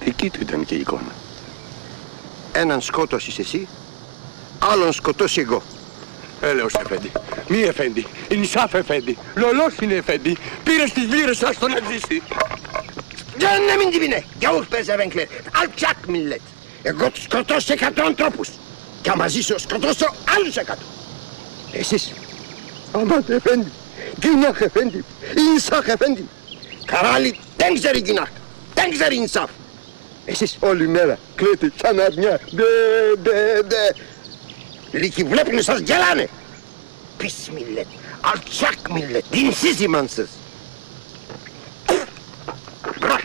Δική του ήταν και η εικόνα. Έναν σκότωσες εσύ, άλλον σκοτώσει εγώ. Έλεος Εφέντη. Μη Εφέντη. Είναι Σάφ Εφέντη. Λολός είναι Εφέντη. Πήρες τις λίρες σας στον να ζήσει. Cehennemin dibine, gavur pezevenkler, alçak millet. Εγώ τους σκοτώσω 100 ανθρώπους. Και μαζί σου σκοτώσω άλλους 100. Εσείς, aman efendim, günah efendim, insaf efendim. Karali δεν ξέρει günah, δεν ξέρει insaf. Εσείς όλη μέρα κλαίτε σαν αρνιά, δε. Λίγοι βλέπουν σας γελάνε. Pis millet, alçak millet, dinsiz imansız. Bırak.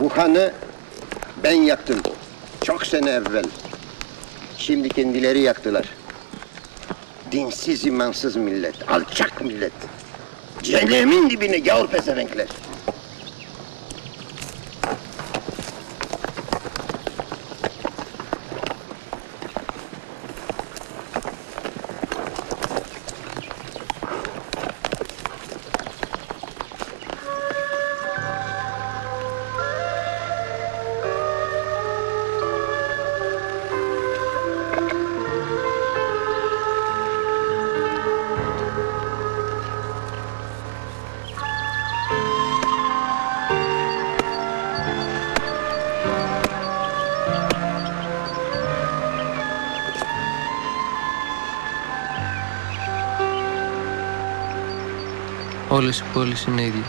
Bu hanı ben yaktım. Çok sene evvel. Şimdi kendileri yaktılar. Dinsiz, imansız millet, alçak millet. Cehennemin dibine gavur pezevenkler. Όλες οι πόλεις είναι ίδιες.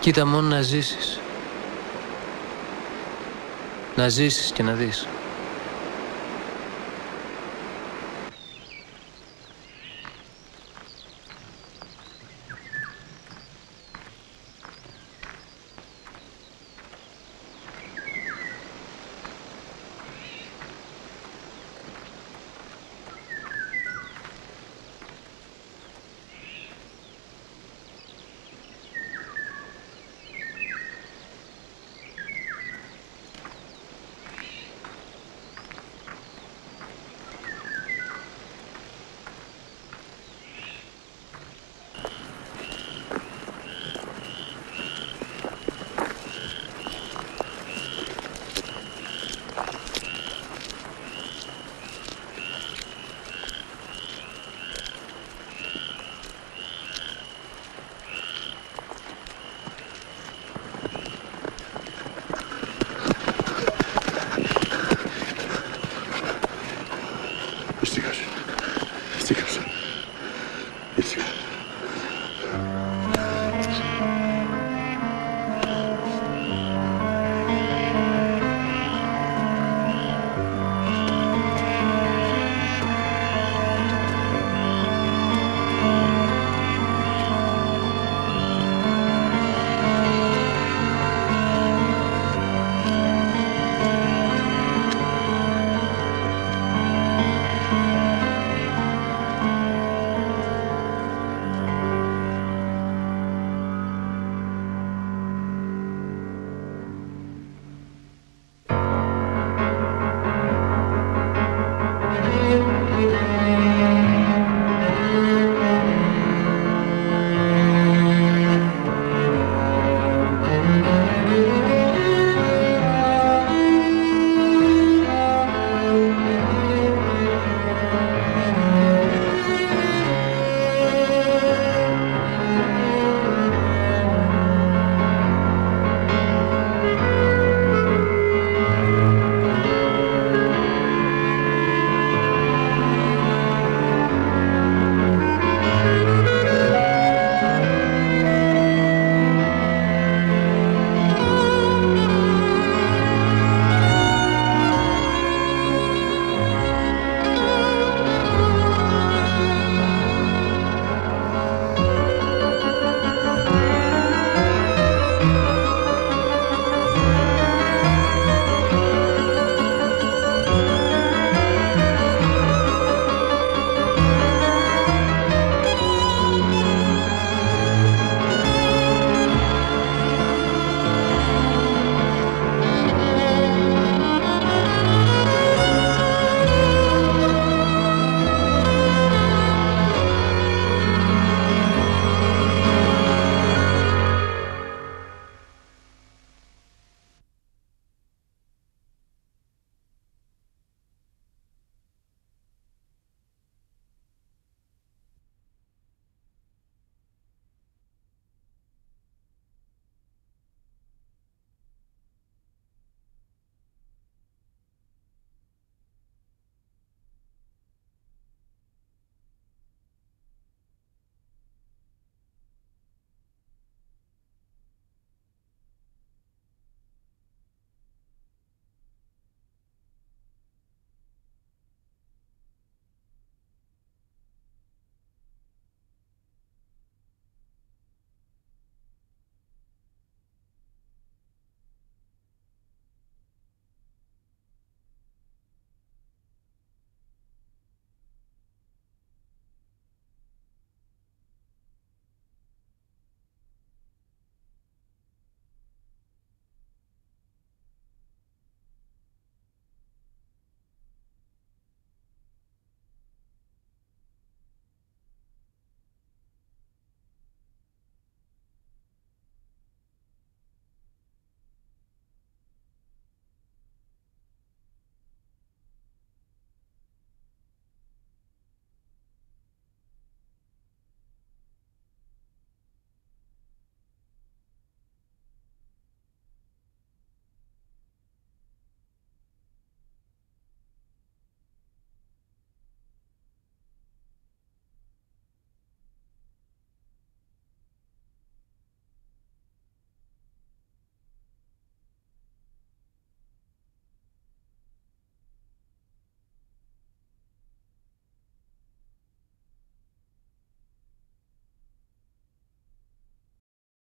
Κοίτα μόνο να ζήσεις. Να ζήσεις και να δεις.